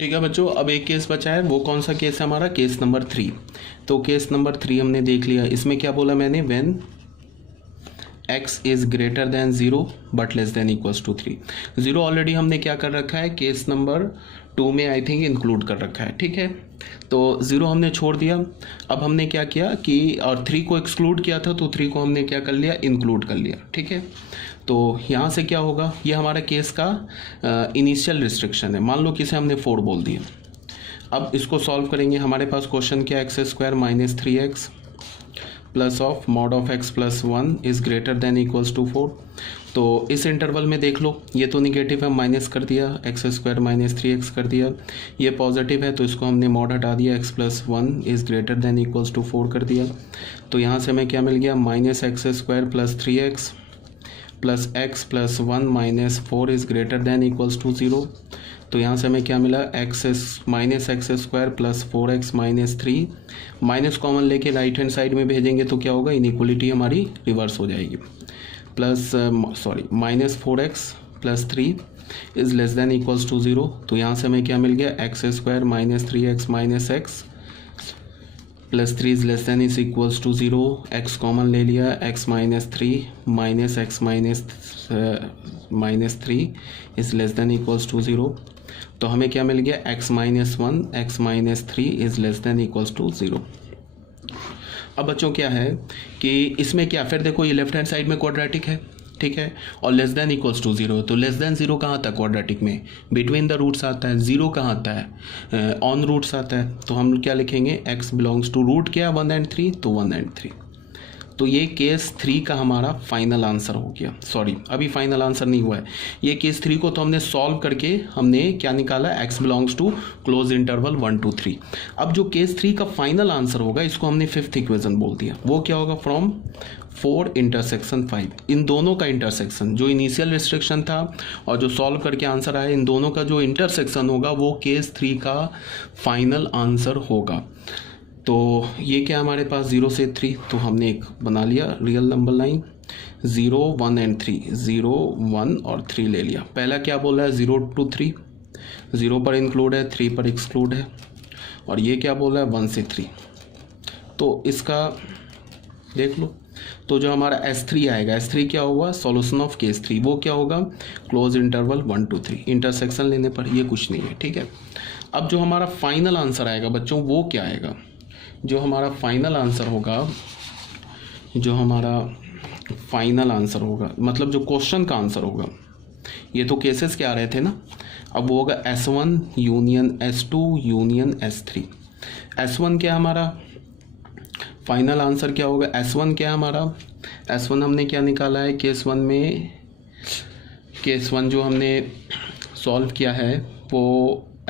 ठीक है बच्चों, अब एक केस बचा है, वो कौन सा केस है हमारा, केस नंबर 3। तो केस नंबर 3 हमने देख लिया। इसमें क्या बोला मैंने, when x is greater than 0 but less than equals to 3। 0 already हमने क्या कर रखा है, केस नंबर 2 में आई थिंक इंक्लूड कर रखा है। ठीक है, तो 0 हमने छोड़ दिया। अब हमने क्या किया कि और 3 को एक्सक्लूड किया था, तो 3 को हमने क्या कर लिया, इंक्लूड कर लिया। ठीक है, तो यहाँ से क्या होगा, ये हमारा केस का इनिशियल रिस्ट्रिक्शन है। मान लो कि इसे हमने 4 बोल दिया। अब इसको सॉल्व करेंगे। हमारे पास क्वेश्चन क्या, x square minus 3x plus of mod of x plus 1 is greater than equals to 4। तो इस इंटरवल में देख लो, ये तो निगेटिव है, माइनस कर दिया, एक्स स्क्वायर माइनस 3x कर दिया। ये पॉजिटिव है तो इसको हमने मॉड हटा दिया, x plus 1 is greater than equals to 4 कर दिया। तो यहाँ से हमें क्या मिल गया, minus x square plus 3x plus x plus 1 minus 4 is greater than equals to 0। तो यहाँ से हमें क्या मिला, minus x square plus 4x minus 3, minus common लेके राइट हैंड साइड में भेजेंगे तो क्या होगा, इनइक्वलिटी हमारी रिवर्स हो जाएगी। Plus minus 4x plus 3 is less than equals to 0। तो यहाँ से हमें क्या मिल गया, x square minus 3x minus x plus 3 is less than is equals to 0। x common ले लिया, x minus 3 minus x minus 3 is less than equals to 0। तो हमें क्या मिल गया, x minus 1 x minus 3 is less than equals to 0। अब बच्चों क्या है कि इसमें क्या, फिर देखो ये लेफ्ट हैंड साइड में क्वाड्रेटिक है। ठीक है, और लेस देन इक्वल्स टू 0। तो लेस देन 0 कहाँ आता है क्वाड्रेटिक में, बिटवीन द रूट्स आता है। 0 कहाँ आता है, ऑन रूट्स आता है। तो हम क्या लिखेंगे, x बिलोंग्स टू रूट क्या, 1 and 3, तो 1 and 3। तो ये केस 3 का हमारा फाइनल आंसर हो गया। सॉरी, अभी फाइनल आंसर नहीं हुआ है। ये केस 3 को तो हमने सॉल्व करके हमने क्या निकाला, x belongs to close interval 1 to 3। अब जो केस 3 का फाइनल आंसर होगा, इसको हमने 5th इक्वेशन बोल दिया। वो क्या होगा, फ्रॉम 4 इंटरसेक्शन 5। इन दोनों का इंटरसेक्शन, जो इनिशियल रिस्ट्रिक्शन था और जो सॉल्व करके आंसर आया, इन दोनों का जो इंटरसेक्शन होगा वो केस 3 का फाइनल आंसर होगा। तो ये क्या हमारे पास 0 से 3, तो हमने एक बना लिया रियल नंबर लाइन, 0 1 and 3, 0 1 और 3 ले लिया। पहला क्या बोला है, 0 to 3, 0 पर इंक्लूड है, 3 पर एक्सक्लूड है। और ये क्या बोला है, 1 से 3। तो इसका देख लो, तो जो हमारा S3 आएगा, S3 क्या होगा, सॉल्यूशन ऑफ केस 3, वो क्या होगा, क्लोज इंटरवल 1 to 3। इंटरसेक्शन लेने पर ये कुछ नहीं है। ठीक है, अब जो हमारा फाइनल आंसर आएगा बच्चों, वो क्या आएगा, जो हमारा फाइनल आंसर होगा, जो हमारा फाइनल आंसर होगा, मतलब जो क्वेश्चन का आंसर होगा, ये तो केसेस क्या आ रहे थे ना, अब वो होगा S1 union S2 union S3। S1 क्या हमारा फाइनल आंसर क्या होगा, S1 क्या हमारा, S1 हमने क्या निकाला है केस 1 में, केस 1 जो हमने सॉल्व किया है वो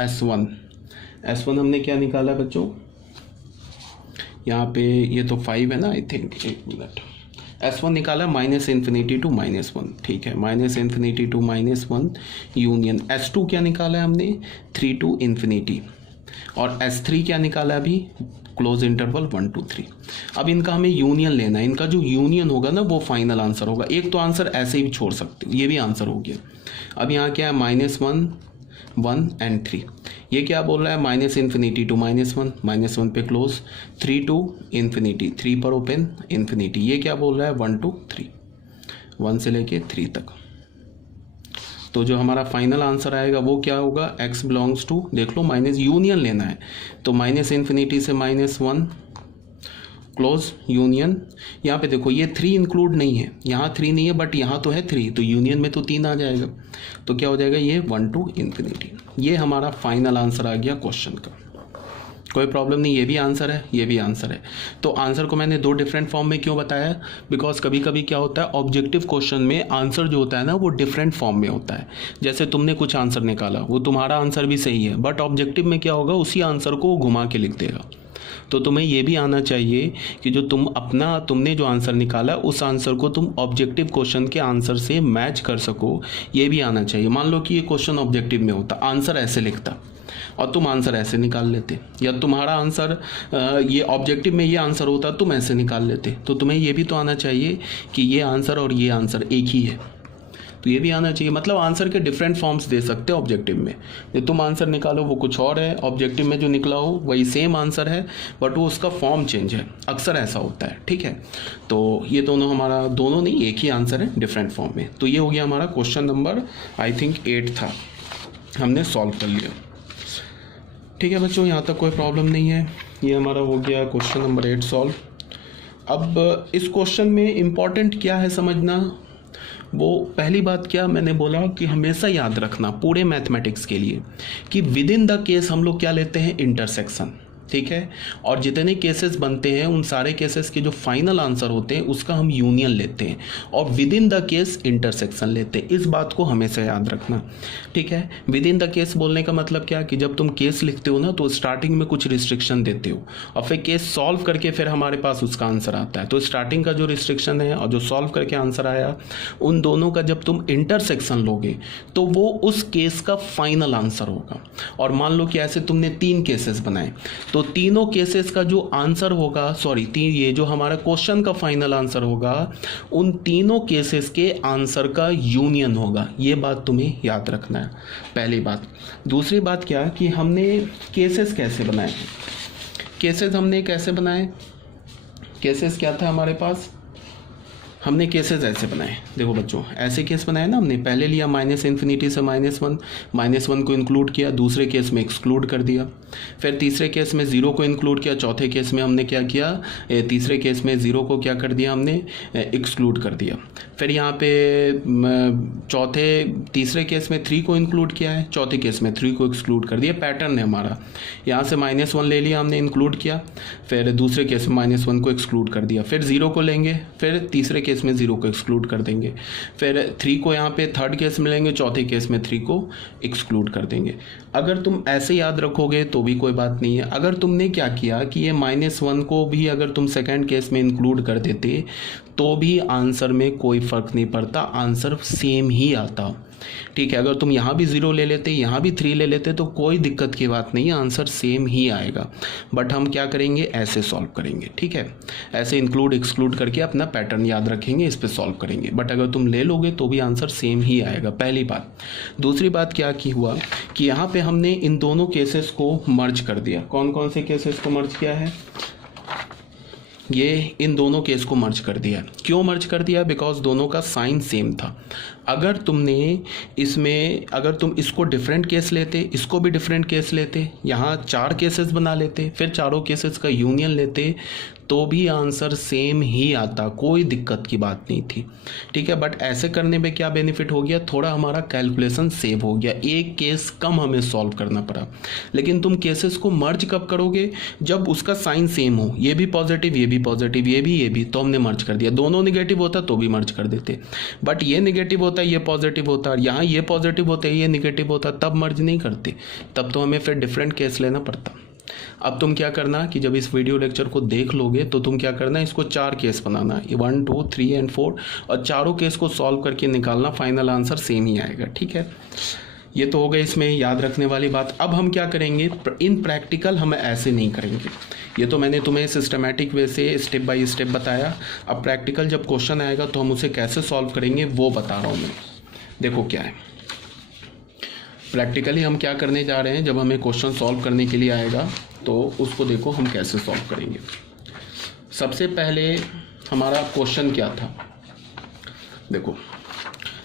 S1 हमने क्या निकाला बच्चों, यहाँ पे ये तो 5 है ना आई थिंक, एक मिनट, S1 निकाला माइनस इन्फिनिटी टू -1। ठीक है, minus infinity to -1 union. S2 क्या निकाला है हमने, 3 to इन्फिनिटी। और S3 क्या निकाला अभी, क्लोज इंटरवल 1 to 3। अब इनका हमें यूनियन लेना है, इनका जो यूनियन होगा ना वो फाइनल आंसर होगा। एक तो आंसर ऐसे ही छोड़ सकते हो, ये भी आंसर हो गया। अब यहाँ क्या है, -1 1 and 3। ये क्या बोल रहा है, माइनस इन्फिनिटी टू -1, -1 पे क्लोज, 3 to इन्फिनिटी, 3 पर ओपन, इन्फिनिटी। ये क्या बोल रहा है, 1 to 3, 1 से लेके 3 तक। तो जो हमारा फाइनल आंसर आएगा वो क्या होगा, x बिलोंग्स टू, देख लो माइनस यूनियन लेना है, तो माइनस इन्फिनिटी से -1 क्लोज यूनियन। यहाँ पे देखो ये 3 इंक्लूड नहीं है, यहाँ 3 नहीं है, बट यहाँ तो है 3, तो यूनियन में तो 3 आ जाएगा। तो क्या हो जाएगा, ये 1 to इन्फिनिटी। ये हमारा फाइनल आंसर आ गया क्वेश्चन का। कोई प्रॉब्लम नहीं, ये भी आंसर है, ये भी आंसर है। तो आंसर को मैंने 2 डिफरेंट फॉर्म में क्यों बताया, बिकॉज कभी कभी क्या होता है, ऑब्जेक्टिव क्वेश्चन में आंसर जो होता है ना वो डिफरेंट फॉर्म में होता है। जैसे तुमने कुछ आंसर निकाला, वो तुम्हारा आंसर भी सही है, बट ऑब्जेक्टिव में क्या होगा, उसी आंसर को घुमा के लिख देगा। तो तुम्हें ये भी आना चाहिए कि जो तुमने जो आंसर निकाला उस आंसर को तुम ऑब्जेक्टिव क्वेश्चन के आंसर से मैच कर सको, ये भी आना चाहिए। मान लो कि ये क्वेश्चन ऑब्जेक्टिव में होता, आंसर ऐसे लिखता और तुम आंसर ऐसे निकाल लेते, या तुम्हारा आंसर ये ऑब्जेक्टिव में ये आंसर होता, तुम ऐसे निकाल लेते। तो तुम्हें ये भी तो आना चाहिए कि ये आंसर और ये आंसर एक ही है। तो ये भी आना चाहिए। मतलब आंसर के डिफरेंट फॉर्म्स दे सकते हो ऑब्जेक्टिव में। जो तुम आंसर निकालो वो कुछ और है, ऑब्जेक्टिव में जो निकला हो वही सेम आंसर है, बट वो उसका फॉर्म चेंज है, अक्सर ऐसा होता है। ठीक है, तो ये दोनों हमारा, दोनों नहीं एक ही आंसर है डिफरेंट फॉर्म में। तो ये हो गया हमारा क्वेश्चन नंबर आई थिंक 8 था, हमने सॉल्व कर लिया। ठीक है बच्चों, यहाँ तक कोई प्रॉब्लम नहीं है। ये हमारा हो गया क्वेश्चन नंबर 8 सॉल्व। अब इस क्वेश्चन में इम्पॉर्टेंट क्या है समझना, वो पहली बात क्या मैंने बोला कि हमेशा याद रखना पूरे मैथमेटिक्स के लिए कि विद इन द केस हम लोग क्या लेते हैं, इंटरसेक्शन। ठीक है, और जितने केसेस बनते हैं उन सारे केसेस के जो फाइनल आंसर होते हैं उसका हम यूनियन लेते हैं, और with in the case intersection लेते हैं। इस बात को हमेशा याद रखना। ठीक है, विद इन द केस बोलने का मतलब क्या कि जब तुम केस लिखते हो ना तो स्टार्टिंग में कुछ रिस्ट्रिक्शन देते हो और फिर केस सॉल्व करके फिर हमारे पास उसका आंसर आता है। तो स्टार्टिंग का जो रिस्ट्रिक्शन है और जो सॉल्व करके आंसर आया, उन दोनों का जब तुम इंटरसेक्शन लोगे तो वो उस केस का फाइनल आंसर होगा। और मान लो कि ऐसे तुमने 3 केसेस बनाए, तो तीनों केसेस का जो आंसर होगा, ये जो हमारा क्वेश्चन का फाइनल आंसर होगा, उन तीनों केसेस के आंसर का यूनियन होगा। ये बात तुम्हें याद रखना है, पहली बात। दूसरी बात क्या कि हमने केसेस कैसे बनाए, केसेस हमने कैसे बनाए, केसेस क्या था हमारे पास, हमने केसेस ऐसे बनाए। देखो बच्चों, ऐसे केस बनाए ना हमने, पहले लिया -∞ से -1 को इंक्लूड किया, दूसरे केस में एक्सक्लूड कर दिया, फिर तीसरे केस में 0 को इंक्लूड किया, चौथे केस में हमने क्या किया, तीसरे केस में 0 को क्या कर दिया हमने, एक्सक्लूड कर दिया। फिर यहाँ पे तीसरे केस में 3 को इंक्लूड किया है, चौथे केस में 3 को एक्सक्लूड कर दिया। पैटर्न है हमारा, यहाँ से -1 ले लिया हमने, इंक्लूड किया, फिर दूसरे केस में -1 को एक्सक्लूड कर दिया, फिर 0 को लेंगे, फिर तीसरे केस में 0 को एक्सक्लूड कर देंगे, फिर 3 को यहाँ पे थर्ड केस में लेंगे, चौथे केस में 3 को एक्सक्लूड कर देंगे। अगर तुम ऐसे याद रखोगे तो भी कोई बात नहीं है। अगर तुमने क्या किया कि ये -1 को भी अगर तुम सेकंड केस में इंक्लूड कर देते तो भी आंसर में कोई फ़र्क नहीं पड़ता, आंसर सेम ही आता। ठीक है, अगर तुम यहाँ भी 0 ले लेते, यहाँ भी 3 ले लेते तो कोई दिक्कत की बात नहीं है, आंसर सेम ही आएगा। बट हम क्या करेंगे, ऐसे सॉल्व करेंगे। ठीक है, ऐसे इंक्लूड एक्सक्लूड करके अपना पैटर्न याद रखेंगे, इस पर सॉल्व करेंगे। बट अगर तुम ले लोगे तो भी आंसर सेम ही आएगा, पहली बात। दूसरी बात क्या की हुआ कि यहाँ पे हमने इन दोनों केसेस को मर्ज कर दिया। कौन कौन से केसेस को मर्ज किया है, ये इन दोनों केस को मर्ज कर दिया। क्यों मर्ज कर दिया, बिकॉज दोनों का साइन सेम था। अगर तुम इसको डिफरेंट केस लेते, इसको भी डिफरेंट केस लेते, यहाँ 4 केसेस बना लेते, फिर चारों केसेस का यूनियन लेते, तो भी आंसर सेम ही आता, कोई दिक्कत की बात नहीं थी। ठीक है, बट ऐसे करने में क्या बेनिफिट हो गया, थोड़ा हमारा कैलकुलेशन सेव हो गया, एक केस कम हमें सॉल्व करना पड़ा। लेकिन तुम केसेस को मर्ज कब करोगे, जब उसका साइन सेम हो, ये भी पॉजिटिव, ये भी पॉजिटिव, ये भी, तो हमने मर्ज कर दिया। दोनों निगेटिव होता तो भी मर्ज कर देते, बट ये निगेटिव होता, ये पॉजिटिव होता, और यहाँ ये पॉजिटिव होता, ये निगेटिव होता, तब मर्ज नहीं करते, तब तो हमें फिर डिफरेंट केस लेना पड़ता। अब तुम क्या करना कि जब इस वीडियो लेक्चर को देख लोगे तो तुम क्या करना, इसको 4 केस बनाना, 1, 2, 3 एंड 4, और चारों केस को सॉल्व करके निकालना, फाइनल आंसर सेम ही आएगा। ठीक है, ये तो हो गई इसमें याद रखने वाली बात। अब हम क्या करेंगे, इन प्रैक्टिकल हम ऐसे नहीं करेंगे, ये तो मैंने तुम्हें सिस्टमैटिक वे से स्टेप बाय स्टेप बताया। अब प्रैक्टिकल जब क्वेश्चन आएगा तो हम उसे कैसे सॉल्व करेंगे वो बता रहा हूँ मैं। देखो क्या है, प्रैक्टिकली हम क्या करने जा रहे हैं, जब हमें क्वेश्चन सॉल्व करने के लिए आएगा तो उसको देखो हम कैसे सॉल्व करेंगे। सबसे पहले हमारा क्वेश्चन क्या था, देखो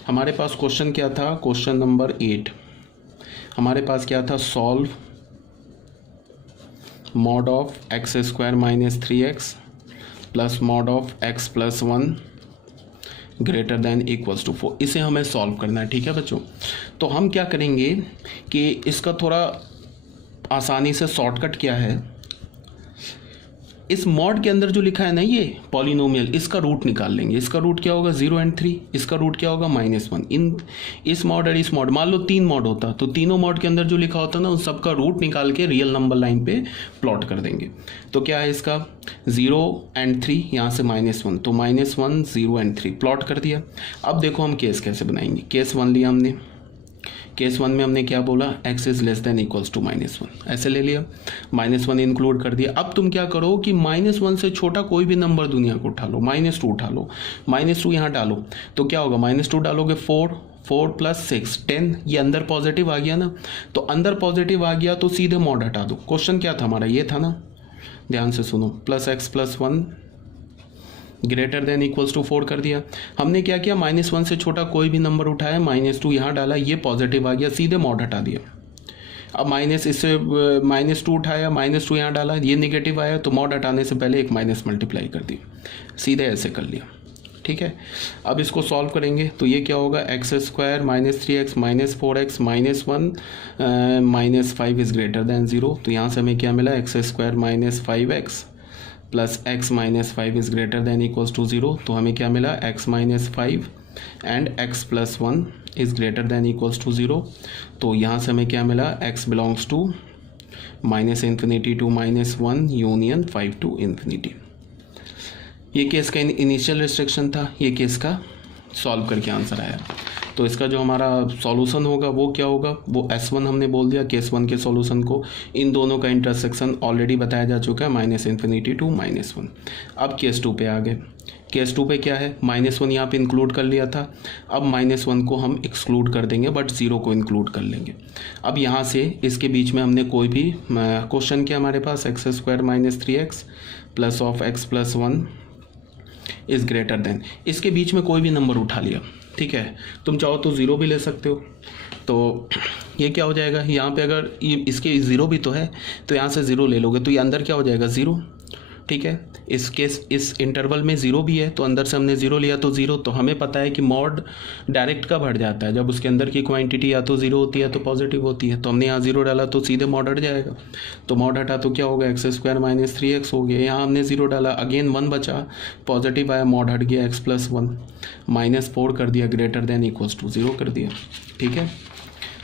हमारे पास क्वेश्चन क्या था, क्वेश्चन नंबर 8 हमारे पास क्या था, solve mod of x² - 3x plus mod of x + 1 greater than equals to 4। इसे हमें सॉल्व करना है। ठीक है बच्चों, तो हम क्या करेंगे कि इसका थोड़ा आसानी से शॉर्टकट क्या है, इस मॉड के अंदर जो लिखा है ना ये पॉलिनोमियल, इसका रूट निकाल लेंगे। इसका रूट क्या होगा, 0 और 3, इसका रूट क्या होगा -1। इस मॉड और इस मॉड, मान लो 3 मॉड होता तो तीनों मॉड के अंदर जो लिखा होता ना उन सबका रूट निकाल के रियल नंबर लाइन पे प्लॉट कर देंगे। तो क्या है इसका 0 और 3, यहाँ से -1, तो -1, 0 और 3 प्लॉट कर दिया। अब देखो हम केस कैसे बनाएंगे। केस 1 लिया हमने, केस 1 में हमने क्या बोला, x is less than equals to -1, ऐसे ले लिया, -1 इंक्लूड कर दिया। अब तुम क्या करो कि -1 से छोटा कोई भी नंबर दुनिया को उठा लो, -2 उठा लो, -2 यहाँ डालो, तो क्या होगा, -2 डालोगे 4 4 + 6 10, ये अंदर पॉजिटिव आ गया ना, तो अंदर पॉजिटिव आ गया तो सीधे मॉड हटा दो। क्वेश्चन क्या था हमारा, ये था ना, ध्यान से सुनो, +x + 1 > 4 कर दिया। हमने क्या किया, -1 से छोटा कोई भी नंबर उठाया, -2 यहाँ डाला, ये पॉजिटिव आ गया, सीधे मॉड हटा दिया। अब इससे -2 उठाया, -2 यहाँ डाला, ये नेगेटिव आया, तो मॉड हटाने से पहले एक माइनस मल्टीप्लाई कर दिया, सीधे ऐसे कर लिया। ठीक है, अब इसको सॉल्व करेंगे तो ये क्या होगा, x² - 3x - 4x - 1 -5 is greater then 0। तो यहाँ से हमें क्या मिला, x² - 5x + x - 5 is greater than = 0। तो हमें क्या मिला, x - 5 and x + 1 is greater than = 0। तो यहाँ से हमें क्या मिला, x belongs to -∞ to -1 union 5 to ∞। ये केस का इनिशियल रिस्ट्रिक्शन था, ये केस का सॉल्व करके आंसर आया। तो इसका जो हमारा सॉल्यूशन होगा वो क्या होगा, वो S1 हमने बोल दिया, केस 1 के सॉल्यूशन को। इन दोनों का इंटरसेक्शन ऑलरेडी बताया जा चुका है, -∞ to -1। अब केस 2 पे आ गए। केस 2 पे क्या है, -1 यहाँ पे इंक्लूड कर लिया था, अब -1 को हम एक्सक्लूड कर देंगे, बट 0 को इंक्लूड कर लेंगे। अब यहाँ से इसके बीच में हमने कोई भी क्वेश्चन किया हमारे पास, x² - 3x + x + 1 is greater than, इसके बीच में कोई भी नंबर उठा लिया। ठीक है, तुम चाहो तो 0 भी ले सकते हो। तो ये क्या हो जाएगा, यहाँ पे अगर इसके 0 भी तो है, तो यहाँ से 0 ले लोगे तो ये अंदर क्या हो जाएगा, 0। ठीक है, इस इंटरवल में 0 भी है, तो अंदर से हमने 0 लिया तो 0। तो हमें पता है कि मॉड डायरेक्ट कब हट जाता है, जब उसके अंदर की क्वांटिटी या तो 0 होती है तो पॉजिटिव होती है। तो हमने यहाँ 0 डाला तो सीधे मॉड हट जाएगा। तो मॉड हटा तो क्या होगा, x² - 3x हो गया। यहाँ हमने 0 डाला, अगेन 1 बचा, पॉजिटिव आया, मॉड हट गया, x + 1 -4 कर दिया, ग्रेटर दैन = 0 कर दिया। ठीक है,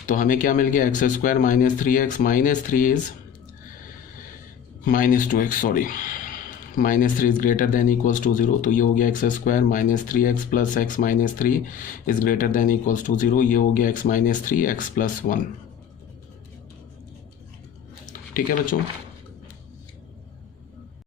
तो हमें क्या मिल गया, x² - 3x - 3 is -2x, sorry, -3 is greater than = 0। तो ये हो गया x² - 3x + x - 3 is greater than = 0। ये हो गया x - 3 x + 1। ठीक है बच्चों।